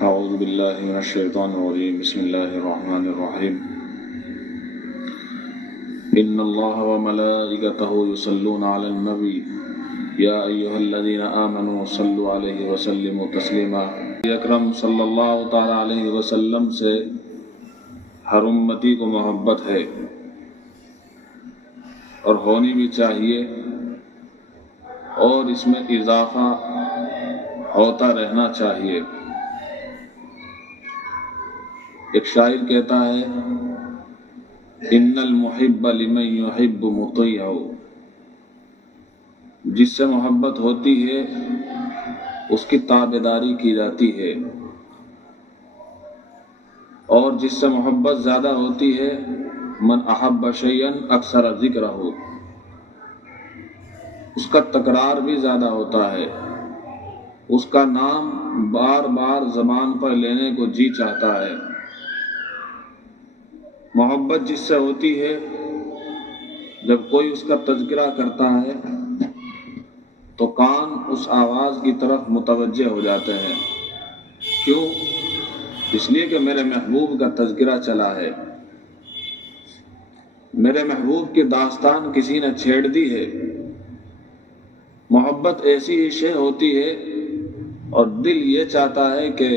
اعوذ باللہ من الشیطان الرجیم بسم اللہ الرحمن الرحیم ان اللہ وملائکتہ یصلون علی النبی یا ایھا الذین آمنوا صلوا علیہ وسلموا تسلیما۔ اکرم صلی اللہ تعالی علیہ وسلم سے ہر امتی کو محبت ہے اور ہونی بھی چاہیے، اور اس میں اضافہ ہوتا رہنا چاہیے۔ ایک شاعر کہتا ہے ان المحب لمن يحب مطیع، جس سے محبت ہوتی ہے اس کی تابعداری کی جاتی ہے، اور جس سے محبت زیادہ ہوتی ہے من احب شیئا اکثر ذکرہ، اس کا تکرار بھی زیادہ ہوتا ہے، اس کا نام بار بار زبان پر لینے کو جی چاہتا ہے۔ محبت جس سے ہوتی ہے، جب کوئی اس کا تذکرہ کرتا ہے تو کان اس آواز کی طرف متوجہ ہو جاتے ہیں۔ کیوں؟ اس لیے کہ میرے محبوب کا تذکرہ چلا ہے، میرے محبوب کی داستان کسی نے چھیڑ دی ہے۔ محبت ایسی ہی شے ہوتی ہے، اور دل یہ چاہتا ہے کہ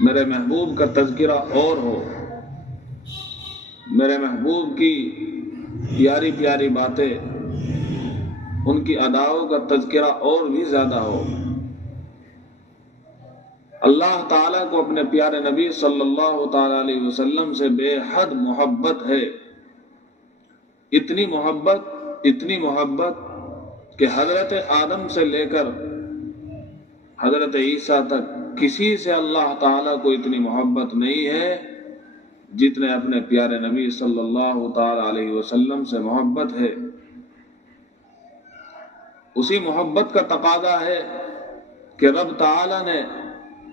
میرے محبوب کا تذکرہ اور ہو، میرے محبوب کی پیاری پیاری باتیں، ان کی اداؤں کا تذکرہ اور بھی زیادہ ہو۔ اللہ تعالیٰ کو اپنے پیارے نبی صلی اللہ تعالی علیہ وسلم سے بے حد محبت ہے، اتنی محبت کہ حضرت آدم سے لے کر حضرت عیسیٰ تک کسی سے اللہ تعالیٰ کو اتنی محبت نہیں ہے جتنے اپنے پیارے نبی صلی اللہ تعالی علیہ وسلم سے محبت ہے۔ اسی محبت کا تقاضا ہے کہ رب تعالیٰ نے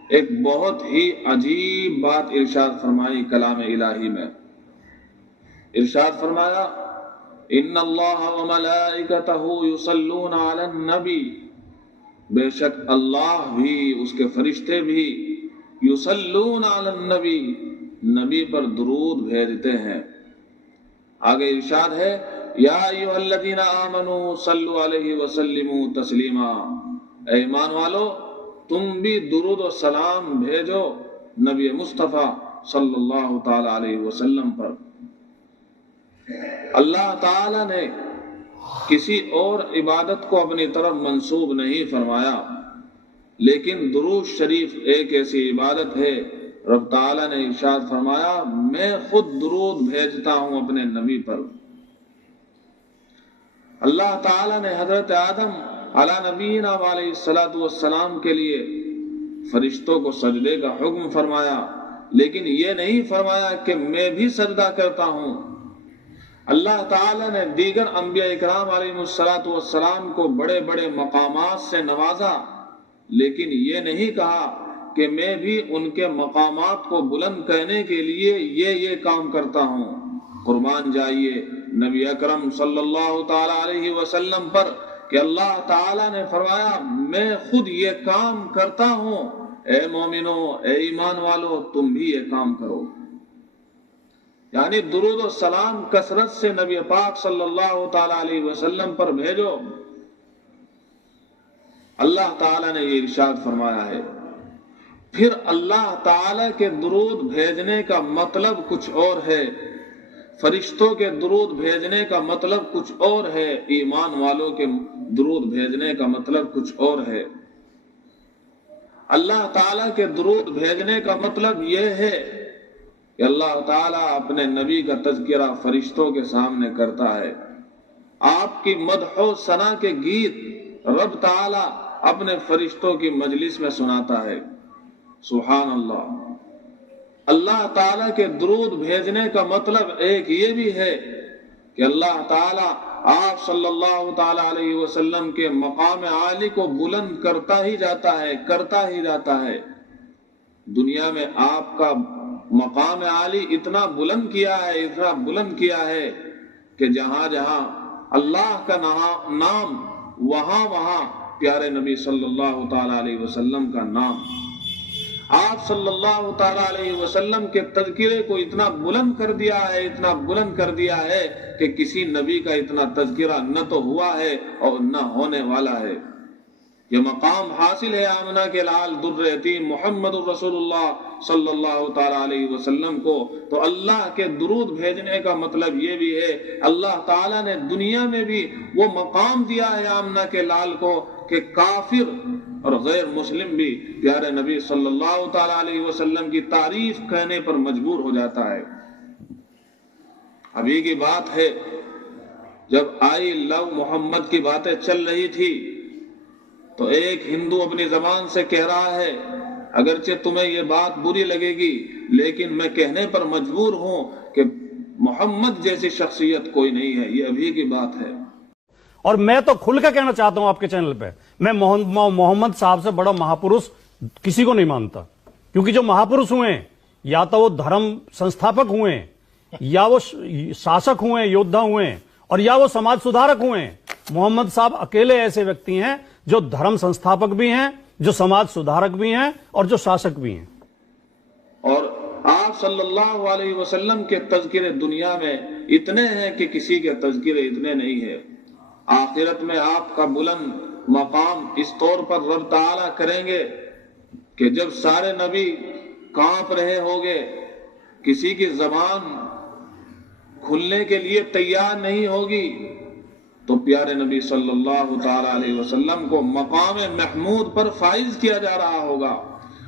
ایک بہت ہی عجیب بات ارشاد فرمائی کلام الہی میں۔ ارشاد فرمایا ان اللہ وملائکتہ یصلون علی النبی، بے شک اللہ بھی اس کے فرشتے بھی یصلون علی النبی، نبی پر درود بھیجتے ہیں۔ آگے ارشاد ہے یا ایھا الذین آمنوا صلوا علیہ وسلموا تسلیما، اے ایمان والو تم بھی درود و سلام بھیجو نبی مصطفیٰ صلی اللہ تعالی علیہ وسلم پر۔ اللہ تعالی نے کسی اور عبادت کو اپنی طرف منسوب نہیں فرمایا، لیکن درود شریف ایک ایسی عبادت ہے، رب تعالیٰ نے ارشاد فرمایا میں خود درود بھیجتا ہوں اپنے نبی پر۔ اللہ تعالیٰ نے حضرت آدم علی نبینا علیہ الصلوۃ والسلام کے لیے فرشتوں کو سجدے کا حکم فرمایا، لیکن یہ نہیں فرمایا کہ میں بھی سجدہ کرتا ہوں۔ اللہ تعالیٰ نے دیگر انبیاء اکرام علیہ الصلوۃ والسلام کو بڑے بڑے مقامات سے نوازا، لیکن یہ نہیں کہا کہ میں بھی ان کے مقامات کو بلند کرنے کے لیے یہ کام کرتا ہوں۔ قربان جائیے نبی اکرم صلی اللہ تعالی علیہ وسلم پر کہ اللہ تعالیٰ نے فرمایا میں خود یہ کام کرتا ہوں، اے مومنو، اے ایمان والو تم بھی یہ کام کرو۔ یعنی درود و سلام کثرت سے نبی پاک صلی اللہ تعالی علیہ وسلم پر بھیجو۔ اللہ تعالیٰ نے یہ ارشاد فرمایا ہے۔ پھر اللہ تعالیٰ کے درود بھیجنے کا مطلب کچھ اور ہے، فرشتوں کے درود بھیجنے کا مطلب کچھ اور ہے، ایمان والوں کے درود بھیجنے کا مطلب کچھ اور ہے۔ اللہ تعالیٰ کے درود بھیجنے کا مطلب یہ ہے کہ اللہ تعالیٰ اپنے نبی کا تذکرہ فرشتوں کے سامنے کرتا ہے، آپ کی مدح و ثنا کے گیت رب تعالیٰ اپنے فرشتوں کی مجلس میں سناتا ہے۔ سبحان اللہ۔ اللہ تعالیٰ کے درود بھیجنے کا مطلب ایک یہ بھی ہے کہ اللہ تعالیٰ آپ صلی اللہ تعالی علیہ وسلم کے مقام عالی کو بلند کرتا ہی جاتا ہے۔ دنیا میں آپ کا مقام عالی اتنا بلند کیا ہے کہ جہاں جہاں اللہ کا نام وہاں پیارے نبی صلی اللہ تعالی علیہ وسلم کا نام۔ آپ صلی اللہ تعالی علیہ وسلم کے تذکرے کو اتنا بلند کر دیا ہے، اتنا بلند کر دیا ہے کہ کسی نبی کا اتنا تذکرہ نہ تو ہوا ہے اور نہ ہونے والا ہے۔ یہ مقام حاصل ہے آمنہ کے لال در یتیم محمد الرسول اللہ صلی اللہ تعالی علیہ وسلم کو۔ تو اللہ کے درود بھیجنے کا مطلب یہ بھی ہے اللہ تعالیٰ نے دنیا میں بھی وہ مقام دیا ہے آمنہ کے لال کو کہ کافر اور غیر مسلم بھی پیارے نبی صلی اللہ تعالی علیہ وسلم کی تعریف کہنے پر مجبور ہو جاتا ہے۔ ابھی کی بات ہے، جب آئی لو محمد کی باتیں چل رہی تھی تو ایک ہندو اپنی زبان سے کہہ رہا ہے اگرچہ تمہیں یہ بات بری لگے گی لیکن میں کہنے پر مجبور ہوں کہ محمد جیسی شخصیت کوئی نہیں ہے۔ یہ ابھی کی بات ہے۔ اور میں تو کھل کے کہنا چاہتا ہوں آپ کے چینل پہ، میں محمد صاحب سے بڑا مہاپروش کسی کو نہیں مانتا، کیونکہ جو مہاپروش ہوئے ہیں یا تو وہ دھرم سنستھاپک ہوئے ہیں، یا وہ شاسک ہوئے ہیں، یودھا ہوئے ہیں، اور یا وہ سماج سدھارک ہوئے ہیں۔ محمد صاحب اکیلے ایسے ویکتی ہیں جو دھرم سنستھاپک بھی ہیں، جو سماج سدھارک بھی ہیں، اور جو شاسک بھی ہیں۔ اور آپ صلی اللہ علیہ وسلم کے تذکرے دنیا میں اتنے ہیں کہ کسی کے تذکرے اتنے نہیں ہیں۔ آخرت میں آپ کا بلند مقام اس طور پر رب تعالیٰ کریں گے کہ جب سارے نبی کانپ رہے ہوگے، کسی کی زبان کھلنے کے لیے تیار نہیں ہوگی، تو پیارے نبی صلی اللہ تعالی علیہ وسلم کو مقام محمود پر فائز کیا جا رہا ہوگا۔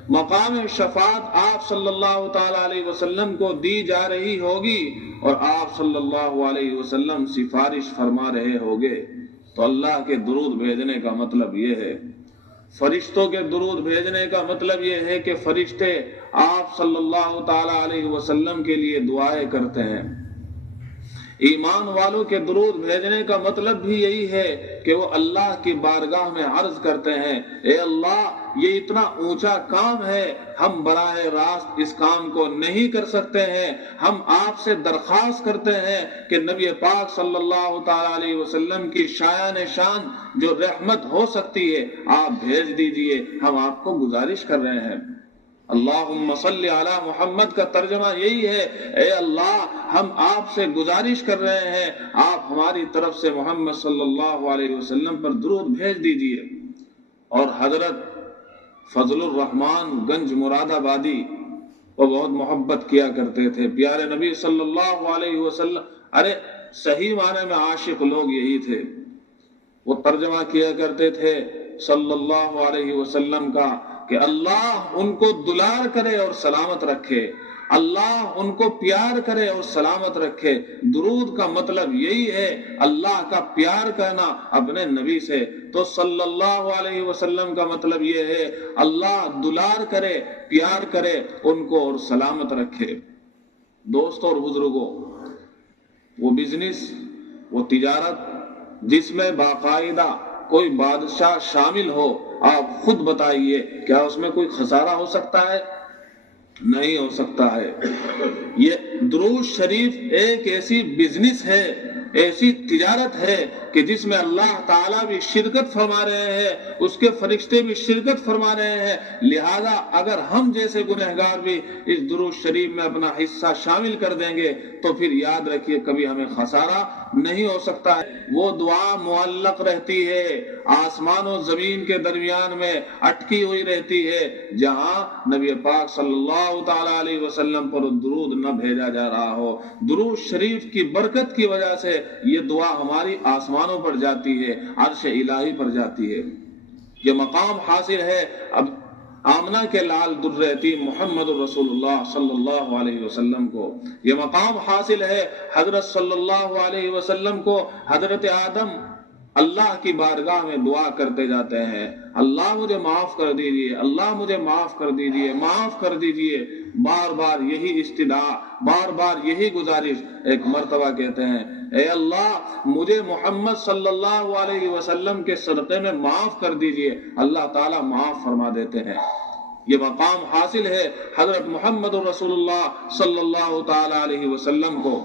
مقام شفاعت آپ صلی اللہ تعالی علیہ وسلم کو دی جا رہی ہوگی اور آپ صلی اللہ علیہ وسلم سفارش فرما رہے ہوگے۔ تو اللہ کے درود بھیجنے کا مطلب یہ ہے، فرشتوں کے درود بھیجنے کا مطلب یہ ہے کہ فرشتے آپ صلی اللہ تعالی علیہ وسلم کے لیے دعائیں کرتے ہیں۔ ایمان والوں کے درود بھیجنے کا مطلب بھی یہی ہے کہ وہ اللہ کی بارگاہ میں عرض کرتے ہیں، اے اللہ یہ اتنا اونچا کام ہے، ہم براہ راست اس کام کو نہیں کر سکتے ہیں، ہم آپ سے درخواست کرتے ہیں کہ نبی پاک صلی اللہ تعالی علیہ وسلم کی شایان شان جو رحمت ہو سکتی ہے آپ بھیج دیجئے، ہم آپ کو گزارش کر رہے ہیں۔ اللہم صلی علی محمد کا ترجمہ یہی ہے، اے اللہ ہم آپ سے گزارش کر رہے ہیں آپ ہماری طرف سے محمد صلی اللہ علیہ وسلم پر درود بھیج دیجئے۔ اور حضرت فضل الرحمان گنج مراد آبادی وہ بہت محبت کیا کرتے تھے پیارے نبی صلی اللہ علیہ وسلم، صحیح معنی میں عاشق لوگ یہی تھے۔ وہ ترجمہ کیا کرتے تھے صلی اللہ علیہ وسلم کا کہ اللہ ان کو دلار کرے اور سلامت رکھے، اللہ ان کو پیار کرے اور سلامت رکھے۔ درود کا مطلب یہی ہے اللہ کا پیار کرنا اپنے نبی سے، تو صلی اللہ علیہ وسلم کا مطلب یہ ہے اللہ دلار کرے، پیار کرے ان کو اور سلامت رکھے۔ دوستوں اور بزرگوں، وہ بزنس، وہ تجارت جس میں باقاعدہ کوئی بادشاہ شامل ہو، آپ خود بتائیے کیا اس میں کوئی خسارہ ہو سکتا ہے؟ نہیں ہو سکتا ہے۔ یہ درود شریف ایک ایسی بزنس ہے، ایسی تجارت ہے کہ جس میں اللہ تعالیٰ بھی شرکت فرما رہے ہیں، اس کے فرشتے بھی شرکت فرما رہے ہیں، لہذا اگر ہم جیسے گنہگار بھی اس درود شریف میں اپنا حصہ شامل کر دیں گے تو پھر یاد رکھیے کبھی ہمیں خسارہ نہیں ہو سکتا ہے۔ وہ دعا معلق رہتی ہے، آسمان و زمین کے درمیان میں اٹکی ہوئی رہتی ہے، جہاں نبی پاک صلی اللہ تعالی علیہ وسلم پر درود نہ بھیجا جا رہا ہو۔ درود شریف کی برکت کی وجہ سے یہ دعا ہماری آسمانوں پر جاتی ہے، عرش الہی پر جاتی ہے۔ یہ مقام حاصل ہے اب آمنہ کے لال در یتیم محمد الرسول اللہ صلی اللہ علیہ وسلم کو۔ یہ مقام حاصل ہے حضرت صلی اللہ علیہ وسلم کو۔ حضرت آدم اللہ کی بارگاہ میں دعا کرتے جاتے ہیں، اللہ مجھے معاف کر دیجئے، اللہ مجھے معاف کر دیجئے، معاف کر دیجئے، بار بار یہی استدعا، بار بار یہی گزارش۔ ایک مرتبہ کہتے ہیں، اے اللہ مجھے محمد صلی اللہ علیہ وسلم کے صدقے میں معاف کر دیجئے، اللہ تعالیٰ معاف فرما دیتے ہیں۔ یہ مقام حاصل ہے حضرت محمد رسول اللہ صلی اللہ تعالی علیہ وسلم کو۔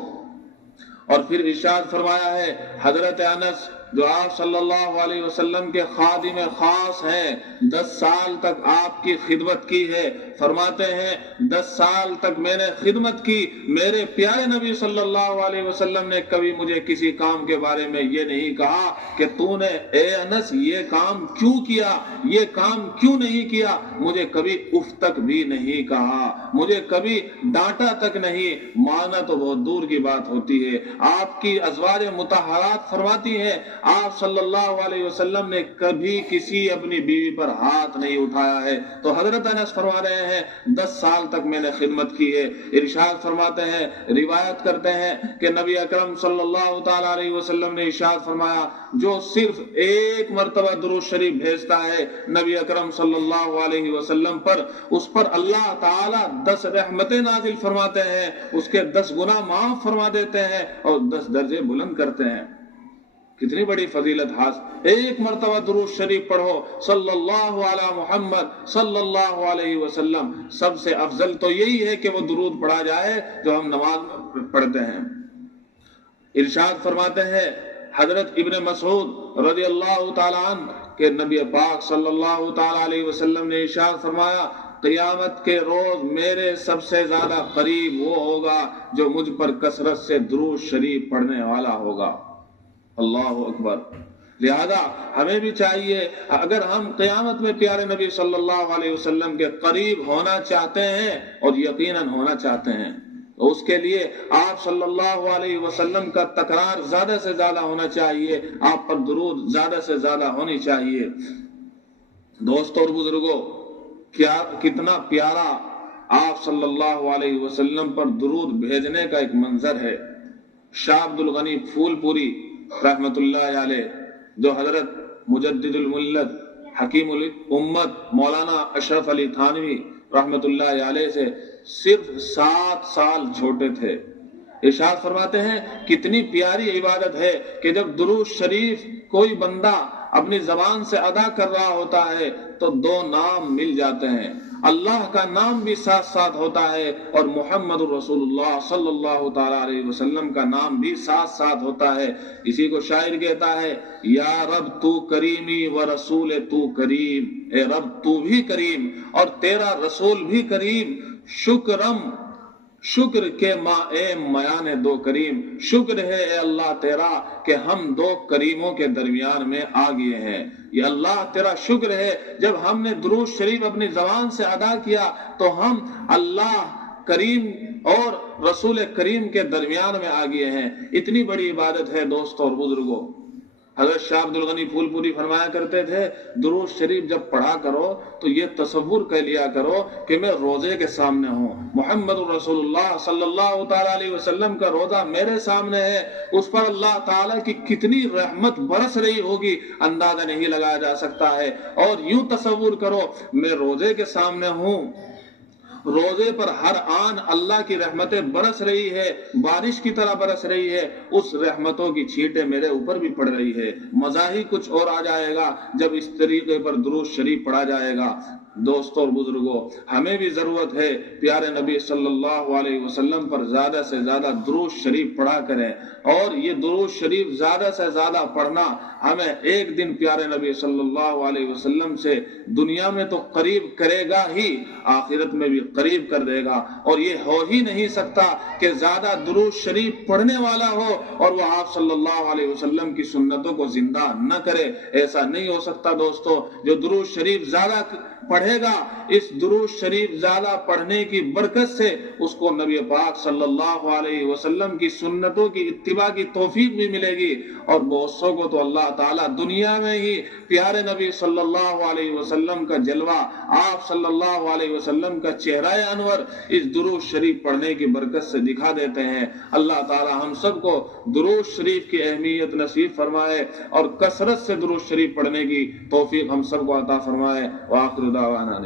اور پھر ارشاد فرمایا ہے حضرت انس جو آپ صلی اللہ علیہ وسلم کے خادم خاص ہیں، 10 سال تک آپ کی خدمت کی ہے، فرماتے ہیں 10 سال تک میں نے خدمت کی، میرے پیارے نبی صلی اللہ علیہ وسلم نے کبھی مجھے کسی کام کے بارے میں یہ نہیں کہا کہ تو نے اے انس یہ کام کیوں کیا، یہ کام کیوں نہیں کیا، مجھے کبھی اف تک بھی نہیں کہا، مجھے کبھی ڈانٹا تک نہیں، مانا تو بہت دور کی بات ہوتی ہے۔ آپ کی ازواج مطہرات فرماتی ہیں آپ صلی اللہ علیہ وسلم نے کبھی کسی اپنی بیوی پر ہاتھ نہیں اٹھایا ہے۔ تو حضرت انس فرما رہے ہیں 10 سال تک میں نے خدمت کی ہے۔ ارشاد فرماتے ہیں، روایت کرتے ہیں کہ نبی اکرم صلی اللہ تعالی علیہ وسلم نے ارشاد فرمایا جو صرف ایک مرتبہ درود شریف بھیجتا ہے نبی اکرم صلی اللہ علیہ وسلم پر، اس پر اللہ تعالی 10 رحمتیں نازل فرماتے ہیں، اس کے 10 گناہ معاف فرما دیتے ہیں اور 10 درجے بلند کرتے ہیں۔ کتنی بڑی فضیلت حاصل، ایک مرتبہ درود شریف پڑھو صلی اللہ علی محمد صلی اللہ علیہ وسلم۔ سب سے افضل تو یہی ہے کہ وہ درود پڑھا جائے جو ہم نماز میں پڑھتے ہیں۔ ارشاد فرماتے ہیں حضرت ابن مسعود رضی اللہ تعالی عنہ کہ نبی پاک صلی اللہ تعالی علیہ وسلم نے ارشاد فرمایا قیامت کے روز میرے سب سے زیادہ قریب وہ ہوگا جو مجھ پر کثرت سے درود شریف پڑھنے والا ہوگا۔ اللہ اکبر۔ لہذا ہمیں بھی چاہیے اگر ہم قیامت میں پیارے نبی صلی اللہ علیہ وسلم کے قریب ہونا چاہتے ہیں اور یقیناً ہونا چاہتے ہیں تو اس کے لیے آپ صلی اللہ علیہ وسلم کا تکرار زیادہ سے زیادہ ہونا چاہیے، آپ پر درود زیادہ سے زیادہ ہونی چاہیے۔ دوستوں اور بزرگوں، کتنا پیارا آپ صلی اللہ علیہ وسلم پر درود بھیجنے کا ایک منظر ہے۔ شاہ عبد الغنی پھول پوری رحمت اللہ علیہ جو حضرت مجدد الملت حکیم الامت مولانا اشرف علی تھانوی رحمت اللہ علیہ سے صرف 7 سال چھوٹے تھے، ارشاد فرماتے ہیں کتنی پیاری عبادت ہے کہ جب درود شریف کوئی بندہ اپنی زبان سے ادا کر رہا ہوتا ہے تو 2 نام مل جاتے ہیں، اللہ کا نام بھی ساتھ ساتھ ہوتا ہے اور محمد رسول اللہ صلی اللہ تعالی علیہ وسلم کا نام بھی ساتھ ساتھ ہوتا ہے۔ اسی کو شاعر کہتا ہے یا رب تو کریمی و رسول تو کریم، اے رب تو بھی کریم اور تیرا رسول بھی کریم، شکر کے ماں اے میان 2 کریم، شکر ہے اے اللہ تیرا کہ ہم 2 کریموں کے درمیان میں آ گئے ہیں۔ یہ اللہ تیرا شکر ہے جب ہم نے درود شریف اپنی زبان سے ادا کیا تو ہم اللہ کریم اور رسول کریم کے درمیان میں آ گئے ہیں۔ اتنی بڑی عبادت ہے دوستوں اور بزرگوں۔ حضرت شاہ عبد الغنی پھول پوری فرمایا کرتے تھے درود شریف جب پڑھا کرو تو یہ تصور کر لیا کرو کہ میں روزے کے سامنے ہوں، محمد رسول اللہ صلی اللہ تعالی علیہ وسلم کا روزہ میرے سامنے ہے، اس پر اللہ تعالی کی کتنی رحمت برس رہی ہوگی اندازہ نہیں لگایا جا سکتا ہے۔ اور یوں تصور کرو میں روزے کے سامنے ہوں، روزے پر ہر آن اللہ کی رحمتیں برس رہی ہے، بارش کی طرح برس رہی ہے، اس رحمتوں کی چھینٹیں میرے اوپر بھی پڑ رہی ہے۔ مزہ ہی کچھ اور آ جائے گا جب اس طریقے پر درود شریف پڑھا جائے گا۔ دوستوں اور بزرگوں، ہمیں بھی ضرورت ہے پیارے نبی صلی اللہ علیہ وسلم پر زیادہ سے زیادہ درود شریف پڑھا کریں، اور یہ درود شریف زیادہ سے زیادہ پڑھنا ہمیں ایک دن پیارے نبی صلی اللہ علیہ وسلم سے دنیا میں تو قریب کرے گا ہی، آخرت میں بھی قریب کر دے گا۔ اور یہ ہو ہی نہیں سکتا کہ زیادہ درود شریف پڑھنے والا ہو اور وہ آپ صلی اللہ علیہ وسلم کی سنتوں کو زندہ نہ کرے، ایسا نہیں ہو سکتا دوستو۔ جو درود شریف زیادہ پڑھے گا، اس درود شریف زیادہ پڑھنے کی برکت سے اس کو نبی پاک صلی اللہ علیہ وسلم کی سنتوں کی اتباع کی توفیق بھی ملے گی، اور بہت سو کو تو اللہ تعالیٰ دنیا میں ہی پیارے نبی صلی اللہ علیہ وسلم کا جلوہ، آپ صلی اللہ علیہ وسلم کا چہرہ انور اس درود شریف پڑھنے کی برکت سے دکھا دیتے ہیں۔ اللہ تعالیٰ ہم سب کو درود شریف کی اہمیت نصیب فرمائے اور کثرت سے درود شریف پڑھنے کی توفیق ہم سب کو عطا فرمائے۔ وآخر دعوانا